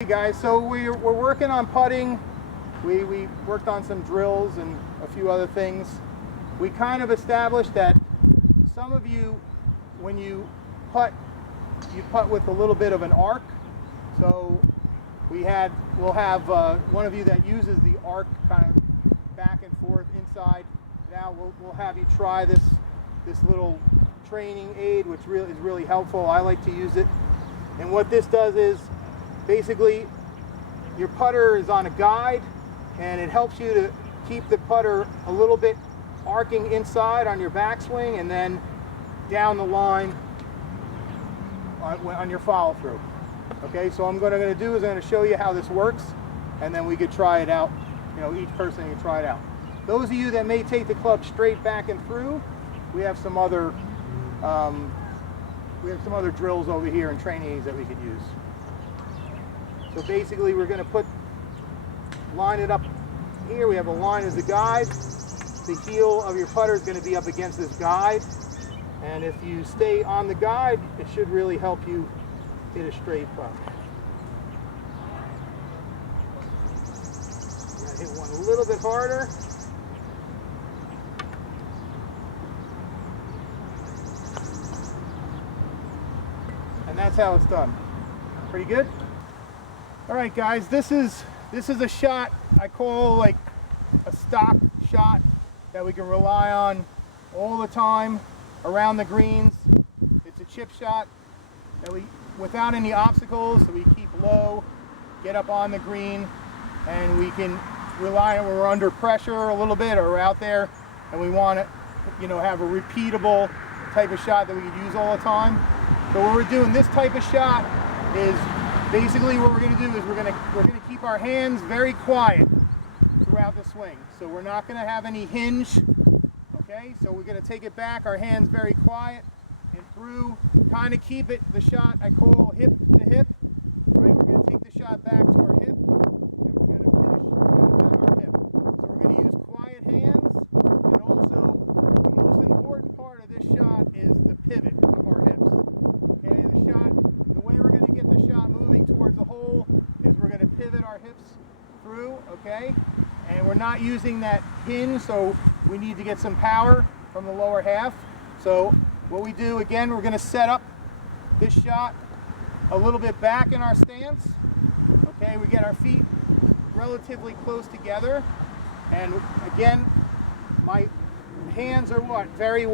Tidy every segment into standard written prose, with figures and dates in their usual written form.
Hey guys, so we're working on putting. We worked on some drills and a few other things. We kind of established that some of you, when you putt with a little bit of an arc. So we'll have one of you that uses the arc kind of back and forth inside. Now we'll have you try this little training aid, which is really helpful. I like to use it. And what this does is, basically, your putter is on a guide, and it helps you to keep the putter a little bit arcing inside on your backswing, and then down the line on your follow through. Okay, so what I'm going to do is I'm going to show you how this works, and then we could try it out. You know, each person can try it out. Those of you that may take the club straight back and through, we have some other drills over here and training aids that we could use. So basically we're going to line it up here. We have a line as a guide. The heel of your putter is going to be up against this guide. And if you stay on the guide, it should really help you hit a straight putt. Hit one a little bit harder. And that's how it's done. Pretty good? All right, guys, this is a shot I call like a stock shot that we can rely on all the time around the greens. It's a chip shot that without any obstacles, so we keep low, get up on the green, and we can rely on when we're under pressure a little bit or we're out there and we want to, have a repeatable type of shot that we can use all the time. So when we're doing this type of shot is basically what we're going to do is we're going to keep our hands very quiet throughout the swing. So we're not going to have any hinge. Okay, so we're going to take it back, our hands very quiet and through, kind of keep it, the shot I call hip to hip. Right, we're going to take the shot back to our hip and we're going to finish on our hip. So we're going to use quiet hands, and also the most important part of this shot is the pivot of our hips. Okay, the way we're going to get the shot moving towards the hole is we're going to pivot our hips through, okay? And we're not using that hinge, so we need to get some power from the lower half. So what we do, again, we're going to set up this shot a little bit back in our stance. Okay, we get our feet relatively close together. And again, my hands are very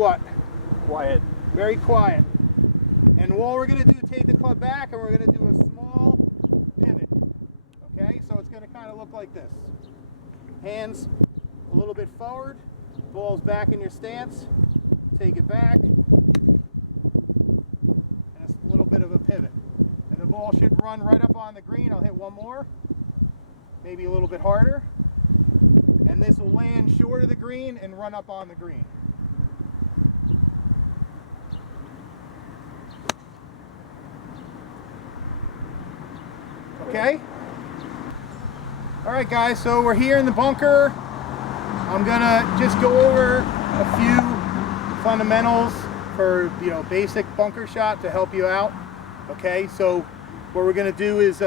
quiet. Very quiet. And all we're going to do is take the club back and we're going to do a small pivot. Okay, so it's going to kind of look like this. Hands a little bit forward, ball's back in your stance, take it back, and a little bit of a pivot. And the ball should run right up on the green. I'll hit one more, maybe a little bit harder. And this will land short of the green and run up on the green. Okay? All right, guys, so we're here in the bunker. I'm gonna just go over a few fundamentals for, basic bunker shot to help you out. Okay, so what we're gonna do is,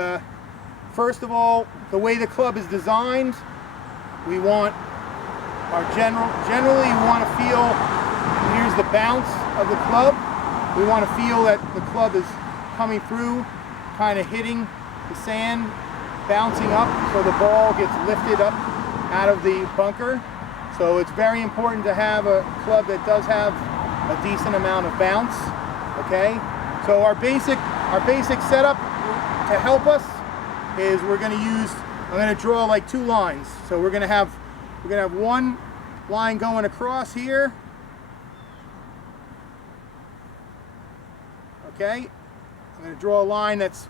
first of all, the way the club is designed, we want generally we want to feel, here's the bounce of the club. We want to feel that the club is coming through, kind of hitting the sand, bouncing up so the ball gets lifted up out of the bunker. So it's very important to have a club that does have a decent amount of bounce. Okay, so our basic setup to help us is I'm going to draw like two lines. So we're going to have one line going across here. Okay, I'm going to draw a line that's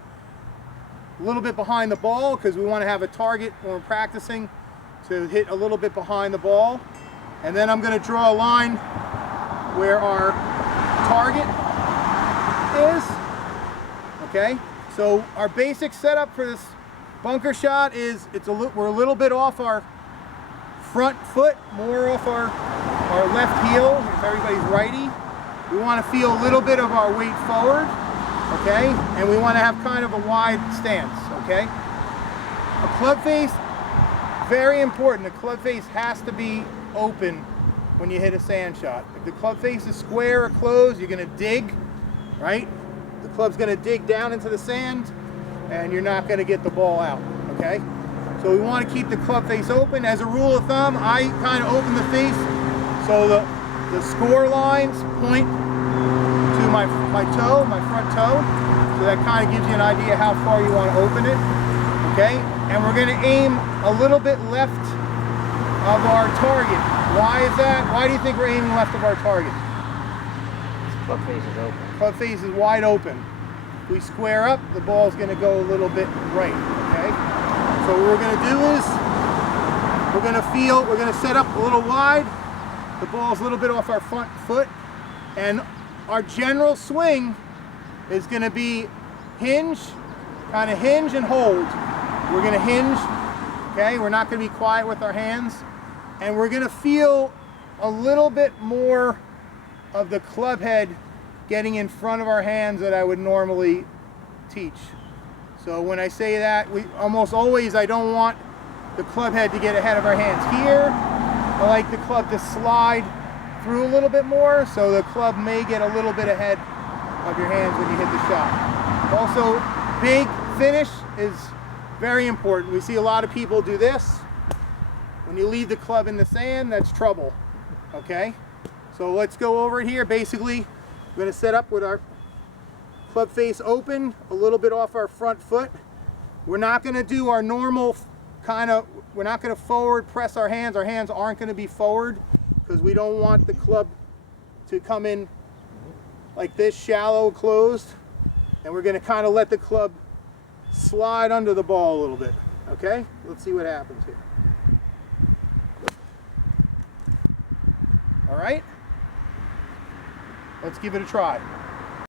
a little bit behind the ball because we want to have a target when we're practicing to hit a little bit behind the ball. And then I'm going to draw a line where our target is. Okay, so our basic setup for this bunker shot is we're a little bit off our front foot, more off our left heel. Everybody's righty. We want to feel a little bit of our weight forward. Okay, and we want to have kind of a wide stance. okay? A club face, very important. The club face has to be open when you hit a sand shot. If the club face is square or closed, you're going to dig, right? The club's going to dig down into the sand, and you're not going to get the ball out, okay? So we want to keep the club face open. As a rule of thumb, I kind of open the face so the score lines point to my toe, my front toe. So that kind of gives you an idea how far you want to open it, okay? And we're going to aim a little bit left of our target. Why is that? Why do you think we're aiming left of our target? Club face is open. Club face is wide open. If we square up, the ball's going to go a little bit right, okay? So what we're going to do is, we're going to set up a little wide. The ball's a little bit off our front foot. And our general swing is going to be hinge, kind of hinge and hold. We're going to hinge, okay? We're not going to be quiet with our hands. And we're going to feel a little bit more of the club head getting in front of our hands that I would normally teach. So when I say that, we almost always, I don't want the club head to get ahead of our hands here. I like the club to slide through a little bit more, so the club may get a little bit ahead of your hands when you hit the shot. Also, big finish is very important. We see a lot of people do this. When you leave the club in the sand, that's trouble, okay? So let's go over it here. Basically, we're going to set up with our club face open, a little bit off our front foot. We're not going to do our normal we're not going to forward press our hands. Our hands aren't going to be forward because we don't want the club to come in like this, shallow, closed. And we're going to kind of let the club slide under the ball a little bit, okay? Let's see what happens here. All right, let's give it a try.